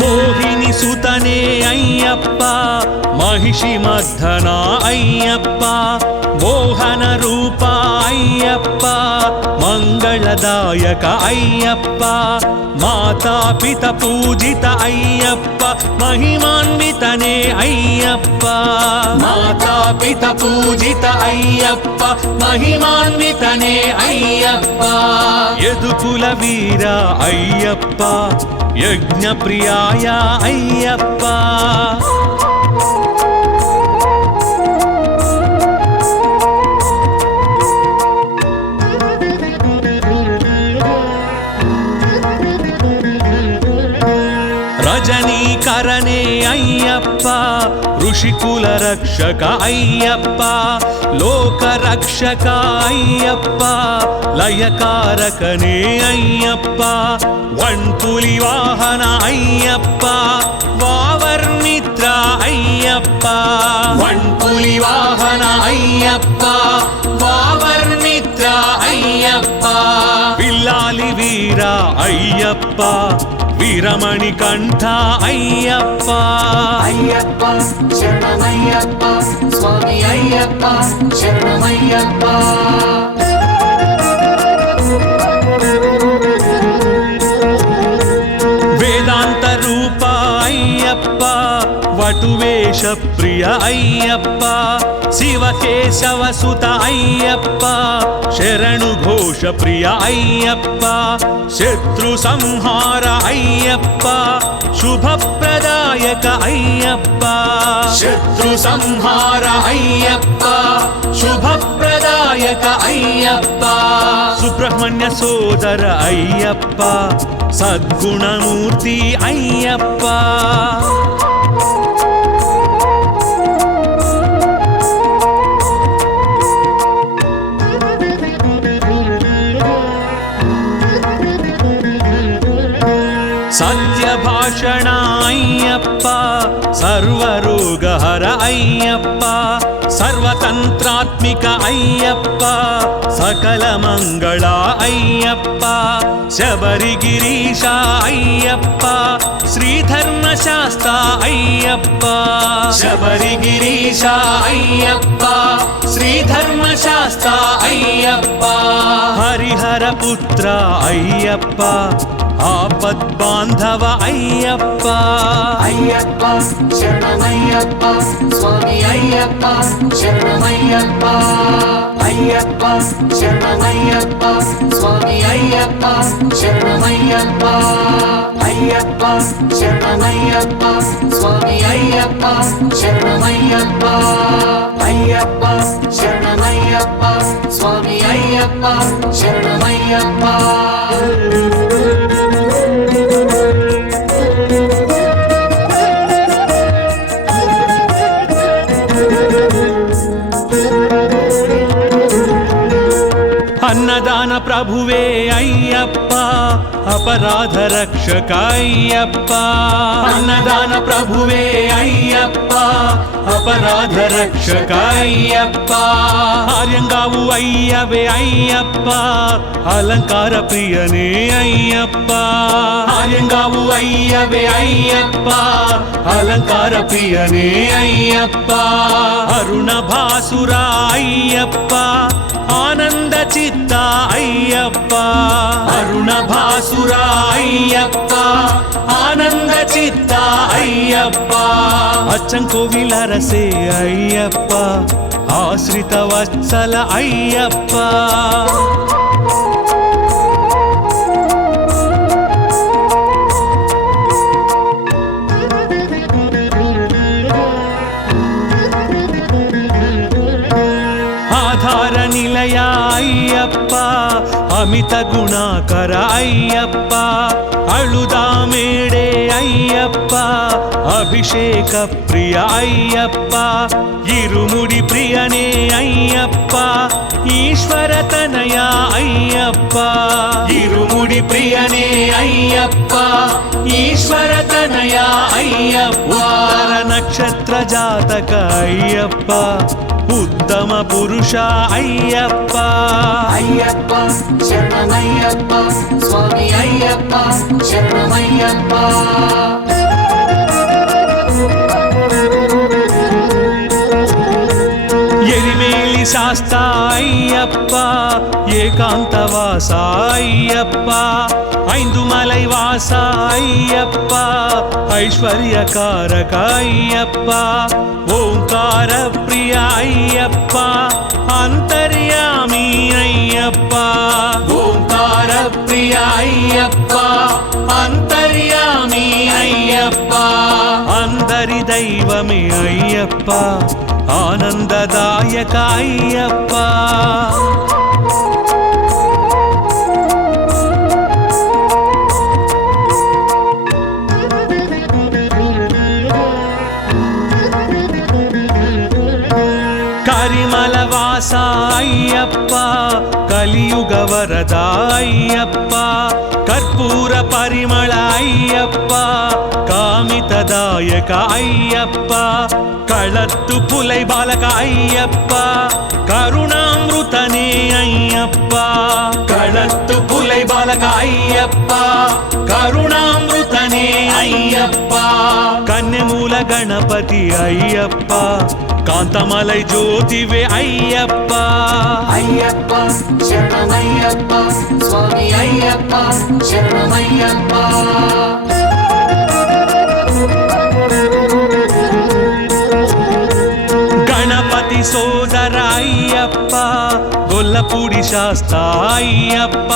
మోహిని సుతనే అయ్యప్ప మహిషి మర్ధన అయ్యప్ప మోహన రూప అయ్యప్ప మంగళదాయక అయ్యప్ప మాతాపిత పూజిత అయ్యప్ప మహిమాన్వితనే అయ్యప్ప మాతాపిత పూజిత అయ్యప్ప మహిమాన్వితనే అయ్యప్ప యదుకుల వీర అయ్యప్ప యజ్ఞ ప్రియాయ అయ్యప్ప రజనీకరణే అయ్యప్ప ఋషికుల రక్షక అయ్యప్ప లోక రక్షక అయ్యప్ప లయకారకనే అయ్యప్ప వణ్పులి వాహన అయ్యప్ప వావర్మిత్ర అయ్యప్ప వణ్పులి వాహన అయ్యప్ప వావర్మిత్ర అయ్యప్ప పిల్లాలి వీర అయ్యప్ప వీరమణి కంఠ అయ్యప్ప అయ్యప్ప శరణమయ్యప్ప స్వామి అయ్యప్ప శరణమయ్యప్ప వేదాంత రూప అయ్యప్ప వటువేష ప్రియ అయ్యప్ప శివకేశవ సుత అయ్యప్ప శరణు ఘోష ప్రియ అయ్యప్ప శత్రు సంహార అయ్యప్ప శుభప్రదాయక అయ్యప్ప శత్రు సంహార అయ్యప్ప శుభప్రదాయక అయ్యప్ప సుబ్రహ్మణ్య సోదర అయ్యప్ప సద్గుణమూర్తి అయ్యప్ప సత్యభాషణ అయ్యప్ప సర్వరోగహర అయ్యప్ప సర్వతంత్రాత్మిక అయ్యప్ప సకల మంగళ అయ్యప్ప శబరిగిరీశ అయ్యప్ప శ్రీధర్మశాస్త్ర అయ్యప్ప శబరిగిరీశ అయ్యప్ప శ్రీధర్మశాస్త్ర అయ్యప్ప హరిహర పుత్ర అయ్యప్ప ఆపద్బాంధవ అయ్యప్ప అయ్యప్ప శరణమయ్యప్ప స్వామి అయ్యప్ప శరణమయ్యప్ప అయ్యప్ప శరణమయ్యప్ప స్వామి అయ్యప్ప శరణమయ్యప్ప అయ్యప్ప శరణమయ్యప్ప స్వామి అయ్యప్ప శరణమయ్యప్ప అయ్యప్ప శరణమయ్యప్ప స్వామి అయ్యప్ప శరణమయ్యప్ప అన్నదాన ప్రభువే అయ్యప్ప అపరాధ రక్షక అయ్యప్ప అన్నదాన ప్రభువే అయ్యప్ప అపరాధ రక్షక అయ్యప్ప ఆర్యంగావు అయ్యవే అయ్యప్ప అలంకార ప్రియనే అయ్యప్ప ఆర్యంగావు అయ్యవే అయ్యప్ప అలంకార ప్రియనే అయ్యప్ప అరుణ భాసుర అయ్యప్ప ఆనంద చిత్త అయ్యప్ప అరుణ భాసుర అయ్యప్ప ఆనంద చిత్త అయ్యప్ప అచ్చంకోవిల రసే అయ్యప్ప ఆశ్రిత వత్సల అయ్యప్ప ఆధార నిలయ అయ్యప్ప అమిత గుణాకర అయ్యప్ప అళుదా మేడే అయ్యప్ప అభిషేక ప్రియ అయ్యప్ప ఇరుముడి ప్రియనే అయ్యప్ప ఈశ్వర తనయ అయ్యప్ప ఇరుముడి ప్రియనే అయ్యప్ప ఈశ్వర తనయ అయ్యప్ప నక్షత్ర జాతక అయ్యప్ప ఉత్తమ పురుష అయ్యప్ప అయ్యప్ప శరణమయ్యప్ప స్వామి అయ్యప్ప శరణమయ్యప్ప ఎరిమేలి శాస్త అయ్యప్ప ఏకాంతవాస అయ్యప్ప ఐందుమలై వాస అయ్యప్ప ఐశ్వర్యకారక అయ్యప్ప ఓంకార ప్రియ అయ్యప్ప అంతర్యామి అయ్యప్ప ఓంకార ప్రియ అయ్యప్ప అంతర్యామి అయ్యప్ప అందరి దైవమే అయ్యప్ప ఆనందదాయక అయ్యప్ప కరిమల వాస అయ్యప్ప కలియుగ వరద అయ్యప్ప కర్పూర పరిమళ అయ్యప్ప కామితదాయక అయ్యప్ప కళత్తు పులై బాలక అయ్యప్ప కరుణామృతనే అయ్యప్ప కళత్తు పులై బాలక అయ్యప్ప కరుణామృతనే అయ్యప్ప కన్యమూల గణపతి అయ్యప్ప కాంతమలై జ్యోతివే అయ్యప్ప అయ్యప్ప శరణమయ్యప్ప స్వామి అయ్యప్ప శరణమయ్యప్ప గణపతి సోదర అయ్యప్ప గొల్లపూడి శాస్త అయ్యప్ప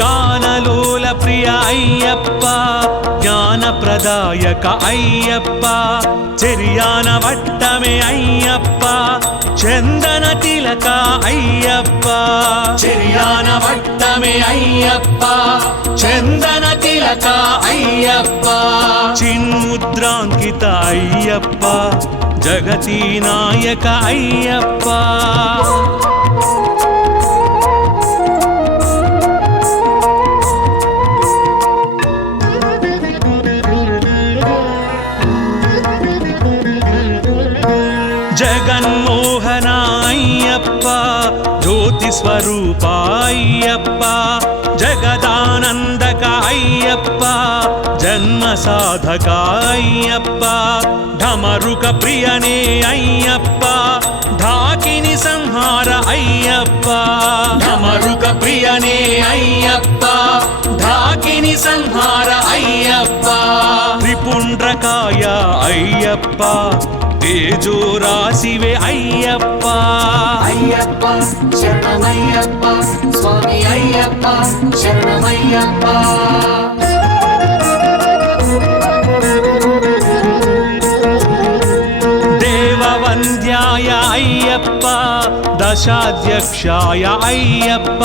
గానలోల ప్రియ అయ్యప్ప జ్ఞానప్రదాయక అయ్యప్ప చెరియాన వట్టమే అయ్యప్ప చందన తిలక అయ్యప్ప చెరియాన వట్టమే అయ్యప్ప చందన తిలక అయ్యప్ప చిన్ముద్రాంకిత అయ్యప్ప జగతి నాయక అయ్యప్ప జగన్మోహన అయ్యప్ప జ్యోతి స్వరూప అయ్యప్ప జగదానందక అయ్యప్ప జన్మ సాధక అయ్యప్ప ఢమరుక ప్రియనే అయ్యప్ప ఢాకిని సంహార అయ్యప్ప ఢమరుక ప్రియనే అయ్యప్ప ఢాకిని సంహార అయ్యప్ప త్రిపుండ్రకాయ అయ్యప్ప తేజో రాశివే అయ్యప్ప అయ్యప్ప శరణమయ్యప్ప స్వామి అయ్యప్ప శరణమయ్యప్ప దేవవంద్యాయ అయ్యప్ప దశాధ్యక్షాయ అయ్యప్ప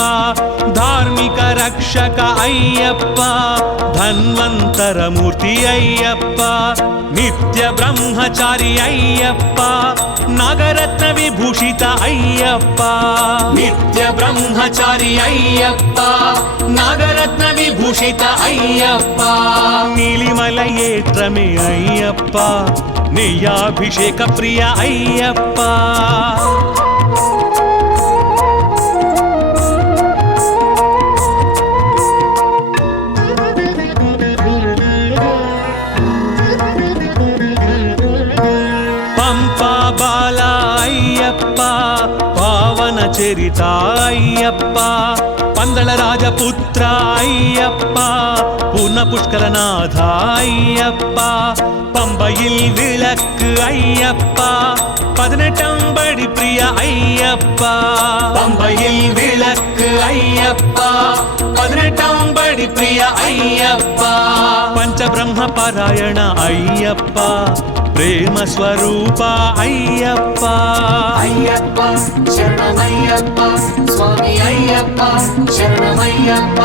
ధార్మిక రక్షక అయ్యప్ప ధన్వంతరమూర్తి అయ్యప్ప నిత్య బ్రహ్మచారి అయ్యప్ప నాగరత్న విభూషిత అయ్యప్ప నిత్య బ్రహ్మచారి అయ్యప్ప నాగరత్న విభూషిత అయ్యప్ప నీలిమల ఏట్రమే అయ్యప్ప నెయ్యాభిషేక ప్రియ అయ్యప్ప పంపా బాల అయ్యప్ప పావన చరిత అయ్యప్ప పందళ రాజపుత్ర అయ్యప్ప పూర్ణ పుష్కరనాథ అయ్యప్ప பம்பையில் விளக்கு ஐயப்பா 18 படி பிரிய ஐயப்பா பம்பையில் விளக்கு ஐயப்பா 18 படி பிரிய ஐயப்பா పంచబ్రహ్మ పారాయణ అయ్యప్ప ప్రేమ స్వరూప అయ్యప్ప అయ్యప్ప శరణమయ్యప్ప స్వామి అయ్యప్ప శరణమయ్యప్ప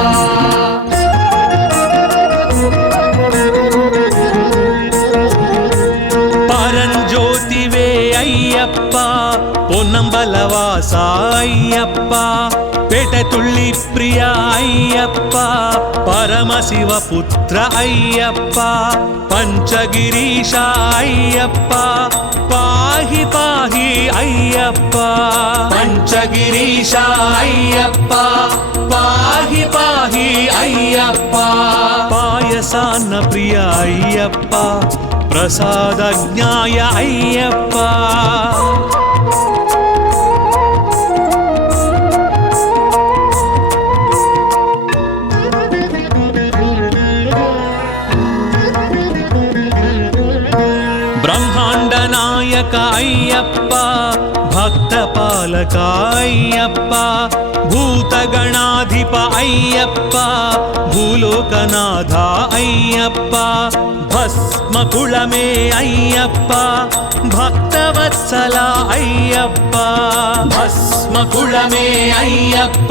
పరంజ్యోతివే అయ్యప్ప పొన్నంబలవాస అయ్యప్ప పేటతుళ్ళి ప్రియ అయ్యప్ప పరమశివ పుత్ర అయ్యప్ప పంచగిరీశ అయ్యప్ప పాహి పాహి అయ్యప్ప పంచగిరీశ అయ్యప్ప పాహి పాహి అయ్యప్ప పాయసాన్న ప్రియ అయ్యప్ప ప్రసాదజ్ఞాయ అయ్యప్ప బ్రహ్మాండ నాయక అయ్యప్ప భక్త పాలక అయ్యప్ప భూతగణాధిప అయ్యప్ప భూలోకనాథ అయ్యప్ప భస్మకుళమే అయ్యప్ప భక్తవత్సల అయ్యప్ప భస్మకుళమే అయ్యప్ప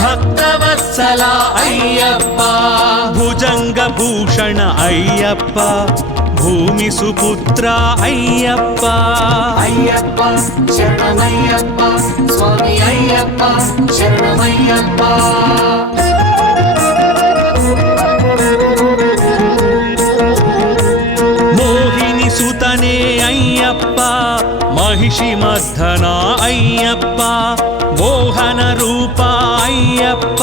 భక్తవత్సల అయ్యప్ప భుజంగ భూషణ అయ్యప్ప భూమి సుపుత్ర అయ్యప్ప అయ్యప్ప శరణమయ్యప్ప స్వామి అయ్యప్ప శరణమయ్యప్ప మోహిని సుతనే అయ్యప్ప మహిషి మర్ధన అయ్యప్ప మోహన రూప అయ్యప్ప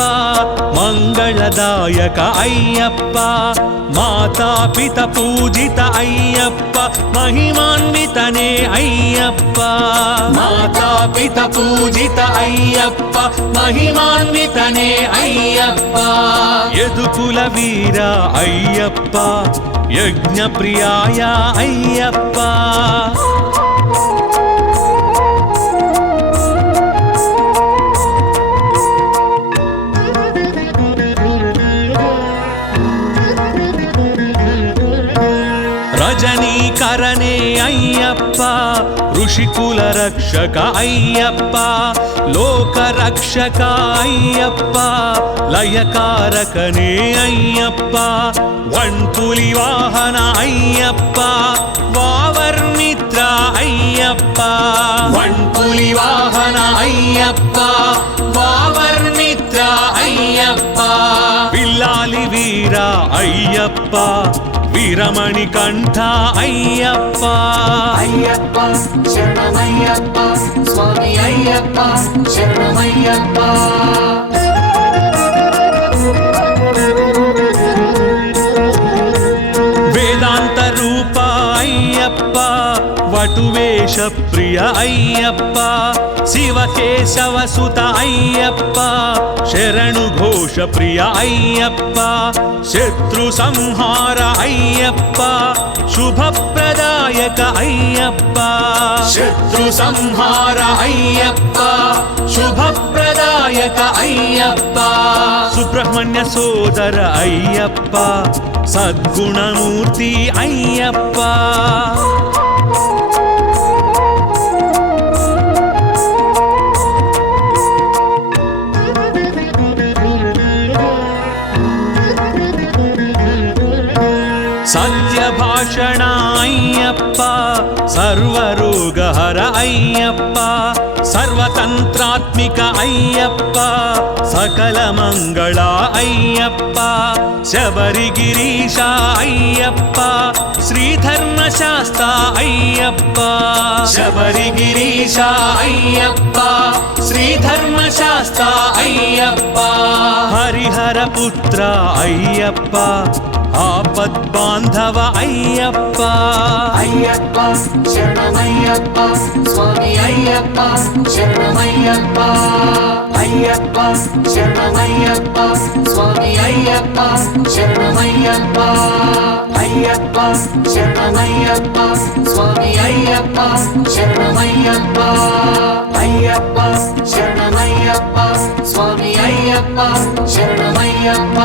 మంగళదాయక అయ్యప్ప మాతా పిత పూజిత అయ్యప్ప మహిమాన్వితనే అయ్యప్ప మాతా పిత పూజిత అయ్యప్ప మహిమాన్వితనే అయ్యప్ప యదుకుల వీర అయ్యప్ప యజ్ఞ ప్రియాయ అయ్యప్ప రజనీకరణే అయ్యప్ప ఋషికుల రక్షక అయ్యప్ప లోక రక్షక అయ్యప్ప లయకారకనే అయ్యప్ప వణ్పులి వాహన అయ్యప్ప వావర్మిత్ర అయ్యప్ప వణ్పులి వాహన అయ్యప్ప వావర్మిత్ర అయ్యప్ప పిల్లాలి వీర అయ్యప్ప వీరమణి కంఠ అయ్యప్ప అయ్యప్ప శరణమయ్యప్ప స్వామి అయ్యప్ప శరణమయ్యప్ప వేదాంత రూప అయ్యప్ప వటువేష ప్రియ అయ్యప్ప శివకేశవ సుత అయ్యప్ప శరణు ఘోష ప్రియ అయ్యప్ప శత్రు సంహార అయ్యప్ప శుభప్రదాయక అయ్యప్ప శత్రు సంహార అయ్యప్ప శుభప్రదాయక అయ్యప్ప సుబ్రహ్మణ్య సోదర అయ్యప్ప సద్గుణమూర్తి అయ్యప్ప సత్యభాషణ అయ్యప్ప సర్వరోగహర అయ్యప్ప సర్వతంత్రాత్మిక అయ్యప్ప సకల మంగళ అయ్యప్ప శబరిగిరీశ అయ్యప్ప శ్రీధర్మశాస్త్ర అయ్యప్ప శబరిగిరీశ అయ్యప్ప శ్రీధర్మశాస్త్ర అయ్యప్ప హరిహర పుత్ర అయ్యప్ప ఆపద్బాంధవ అయ్యప్ప అయ్యప్ప శరణమయ్యప్ప స్వామి అయ్యప్ప శరణమయ్యప్ప అయ్యప్ప శరణమయ్యప్ప స్వామి అయ్యప్ప శరణమయ్యప్ప అయ్యప్ప శరణమయ్యప్ప స్వామి అయ్యప్ప శరణమయ్యప్ప అయ్యప్ప శరణమయ్యప్ప స్వామి అయ్యప్ప శరణమయ్యప్ప